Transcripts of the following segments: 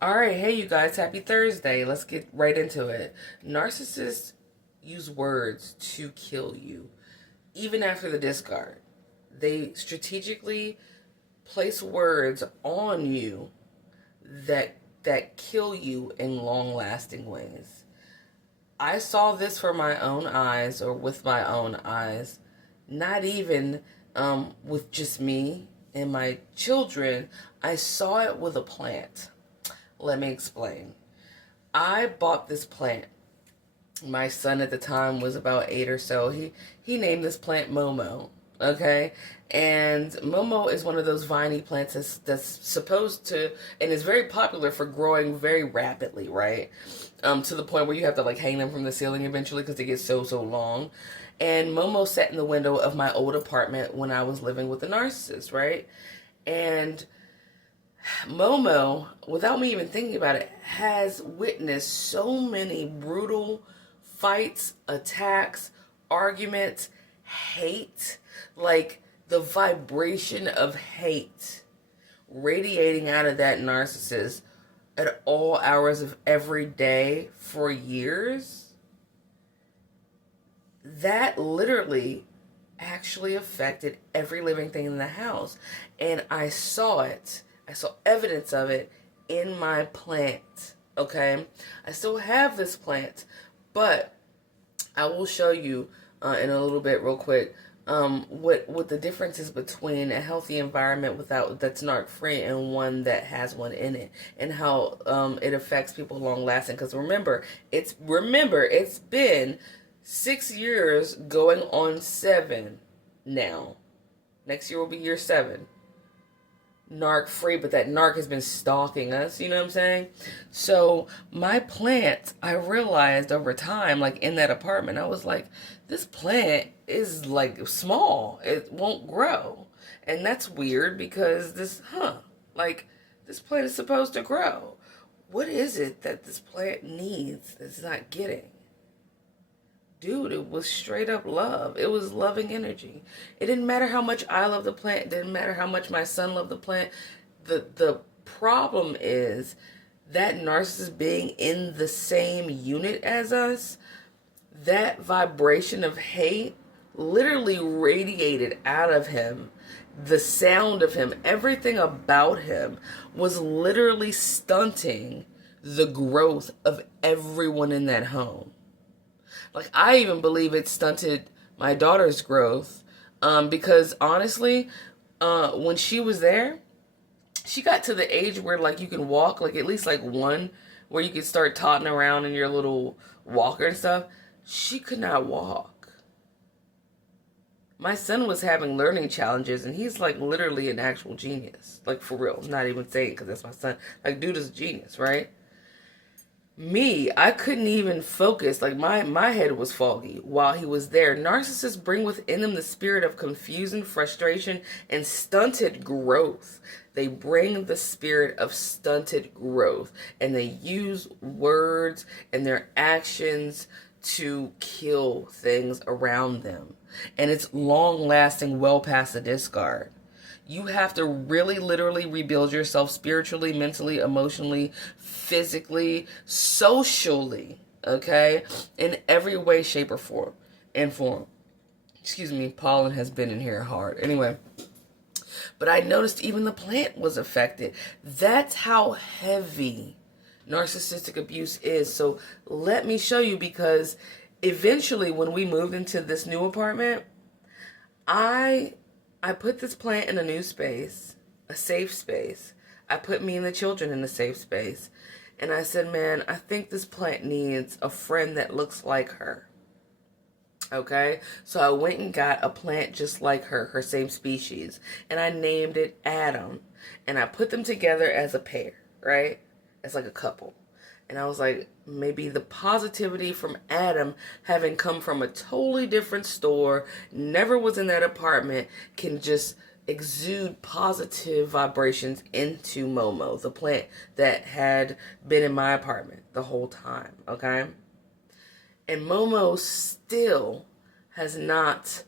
All right, hey you guys, happy Thursday. Let's get right into it. Narcissists use words to kill you, even after the discard. They strategically place words on you that kill you in long-lasting ways. I saw this for my own eyes, or with my own eyes, not even with just me and my children. I saw it with a plant. Let me explain. I bought this plant. My son at the time was about 8 or so. He named this plant Momo. Okay, and Momo is one of those viney plants that's supposed to, and is very popular for growing very rapidly, right? To the point where you have to like hang them from the ceiling eventually because they get so long. And Momo sat in the window of my old apartment when I was living with a narcissist, right? And Momo, without me even thinking about it, has witnessed so many brutal fights, attacks, arguments, hate, like the vibration of hate radiating out of that narcissist at all hours of every day for years. That literally actually affected every living thing in the house. And I saw it. I saw evidence of it in my plant. Okay? I still have this plant, but I will show you in a little bit real quick what the difference is between a healthy environment that's narc free and one that has one in it, and how it affects people long lasting. Because remember it's been 6 years going on 7 now. Next year will be year 7. Narc free, but that narc has been stalking us, you know what I'm saying? So my plant, I realized over time, like in that apartment, I was like, this plant is like small, it won't grow. And that's weird because this plant is supposed to grow. What is it that this plant needs that's not getting? Dude, it was straight up love. It was loving energy. It didn't matter how much I love the plant. It didn't matter how much my son loved the plant. The problem is that narcissist being in the same unit as us, that vibration of hate literally radiated out of him. The sound of him, everything about him was literally stunting the growth of everyone in that home. Like, I even believe it stunted my daughter's growth, because honestly, when she was there, she got to the age where like you can walk, like at least like one, where you could start totting around in your little walker and stuff. She could not walk. My son was having learning challenges, and he's like literally an actual genius, like for real. I'm not even saying because that's my son. Like, dude is a genius, right? Me, I couldn't even focus. Like my head was foggy while he was there. Narcissists bring within them the spirit of confusion, frustration, and stunted growth. They bring the spirit of stunted growth, and they use words and their actions to kill things around them. And it's long lasting, well past the discard. You have to really literally rebuild yourself spiritually, mentally, emotionally, physically, socially, okay? In every way, shape, or form. Excuse me, pollen has been in here hard. Anyway, but I noticed even the plant was affected. That's how heavy narcissistic abuse is. So let me show you, because eventually when we moved into this new apartment, I put this plant in a new space, a safe space. I put me and the children in a safe space. And I said, man, I think this plant needs a friend that looks like her. Okay? So I went and got a plant just like her same species. And I named it Adam. And I put them together as a pair, right? As like a couple. And I was like, maybe the positivity from Adam, having come from a totally different store, never was in that apartment, can just exude positive vibrations into Momo, the plant that had been in my apartment the whole time, okay? And Momo still has not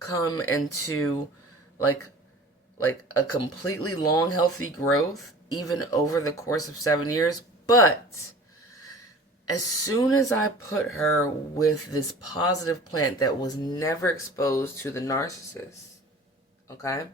come into like a completely long, healthy growth, even over the course of 7 years. But as soon as I put her with this positive plant that was never exposed to the narcissist, okay,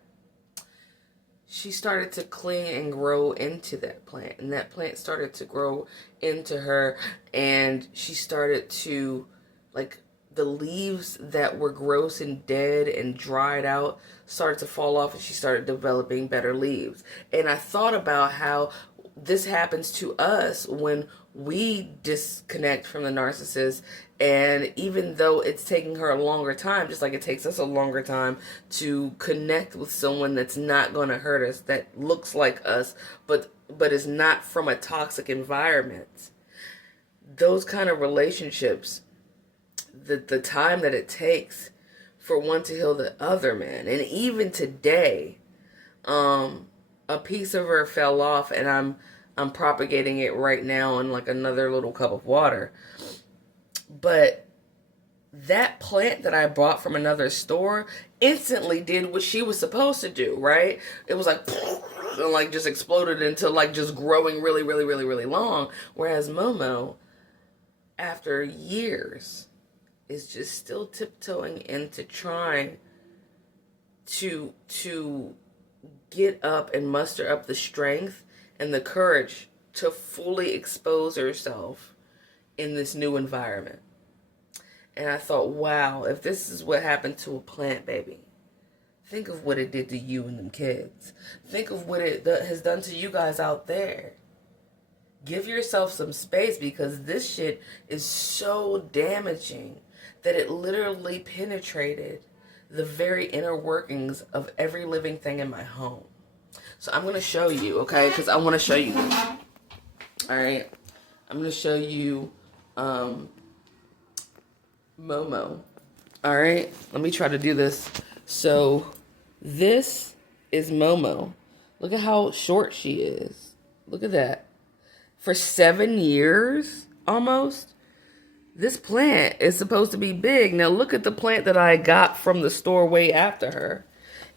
she started to cling and grow into that plant. And that plant started to grow into her. And she started to, like, the leaves that were gross and dead and dried out started to fall off, and she started developing better leaves. And I thought about how this happens to us when we disconnect from the narcissist. And even though it's taking her a longer time, just like it takes us a longer time to connect with someone that's not going to hurt us, that looks like us, but is not from a toxic environment. Those kind of relationships, the time that it takes for one to heal the other, man. And even today, a piece of her fell off, and I'm propagating it right now in like another little cup of water. But that plant that I bought from another store instantly did what she was supposed to do, right? It was like, and like just exploded into like just growing really, really, really, really long. Whereas Momo, after years, is just still tiptoeing into trying to get up and muster up the strength and the courage to fully expose herself in this new environment. And I thought, wow, if this is what happened to a plant, baby, think of what it did to you and them kids. Think of what it has done to you guys out there. Give yourself some space, because this shit is so damaging that it literally penetrated the very inner workings of every living thing in my home. So I'm going to show you, okay? Because I want to show you this. All right? I'm going to show you Momo. All right? Let me try to do this. So this is Momo. Look at how short she is. Look at that. For 7 years, almost, this plant is supposed to be big. Now look at the plant that I got from the store way after her.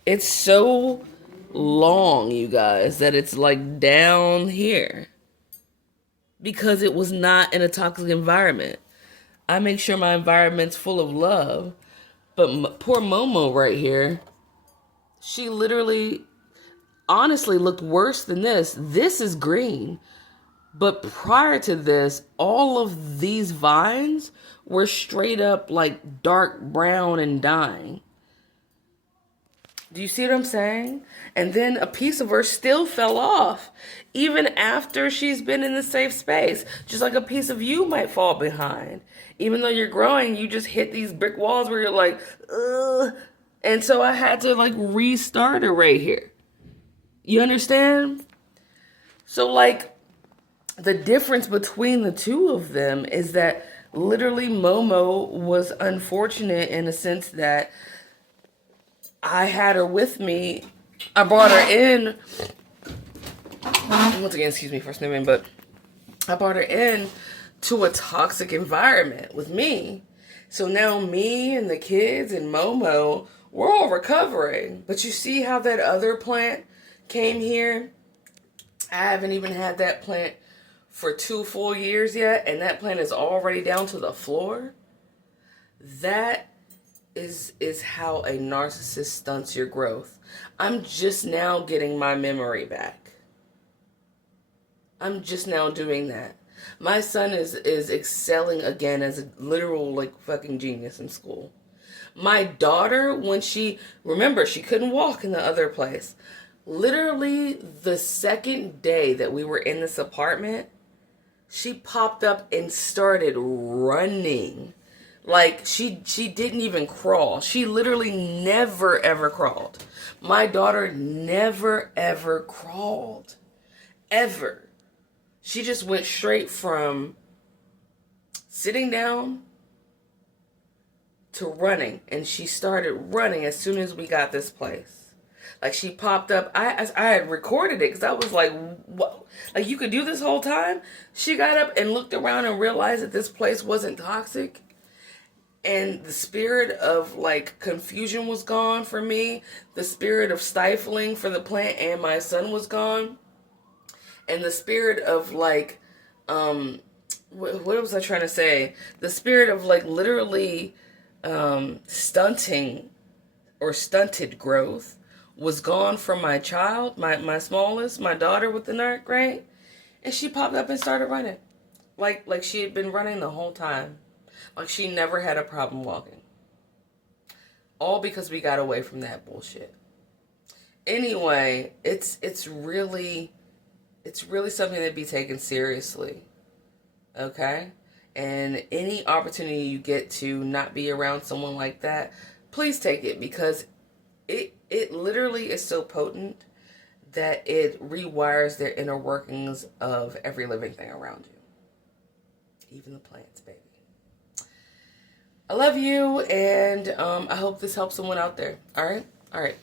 It's so long, you guys, that it's like down here. Because it was not in a toxic environment. I make sure my environment's full of love. But poor Momo right here, she literally, honestly looked worse than this. This is green. But prior to this, all of these vines were straight up like dark brown and dying. Do you see what I'm saying? And then a piece of her still fell off, even after she's been in the safe space. Just like a piece of you might fall behind. Even though you're growing, you just hit these brick walls where you're like, ugh. And so I had to like restart her right here. You understand? So like, the difference between the two of them is that literally Momo was unfortunate in a sense that I had her with me. I brought her in. Once again, excuse me for sniffing, but I brought her in to a toxic environment with me. So now me and the kids and Momo, we're all recovering. But you see how that other plant came here? I haven't even had that plant for 2 full years yet, and that plant is already down to the floor. That is how a narcissist stunts your growth. I'm just now getting my memory back. I'm just now doing that. My son is excelling again as a literal like fucking genius in school. My daughter, when she couldn't walk in the other place. Literally the second day that we were in this apartment, she popped up and started running. Like, she didn't even crawl. She literally never, ever crawled. My daughter never, ever crawled. Ever. She just went straight from sitting down to running. And she started running as soon as we got this place. Like, she popped up. I had recorded it because I was like, what? Like, you could do this whole time? She got up and looked around and realized that this place wasn't toxic. And the spirit of, like, confusion was gone for me. The spirit of stifling for the plant and my son was gone. And the spirit of like, what was I trying to say? The spirit of like literally stunting or stunted growth was gone from my child, my smallest, my daughter with the narc, right? And she popped up and started running. Like she had been running the whole time. Like she never had a problem walking. All because we got away from that bullshit. Anyway, it's really something to be taken seriously. Okay? And any opportunity you get to not be around someone like that, please take it, because it literally is so potent that it rewires their inner workings of every living thing around you. Even the plants, baby. I love you, and I hope this helps someone out there. All right? All right.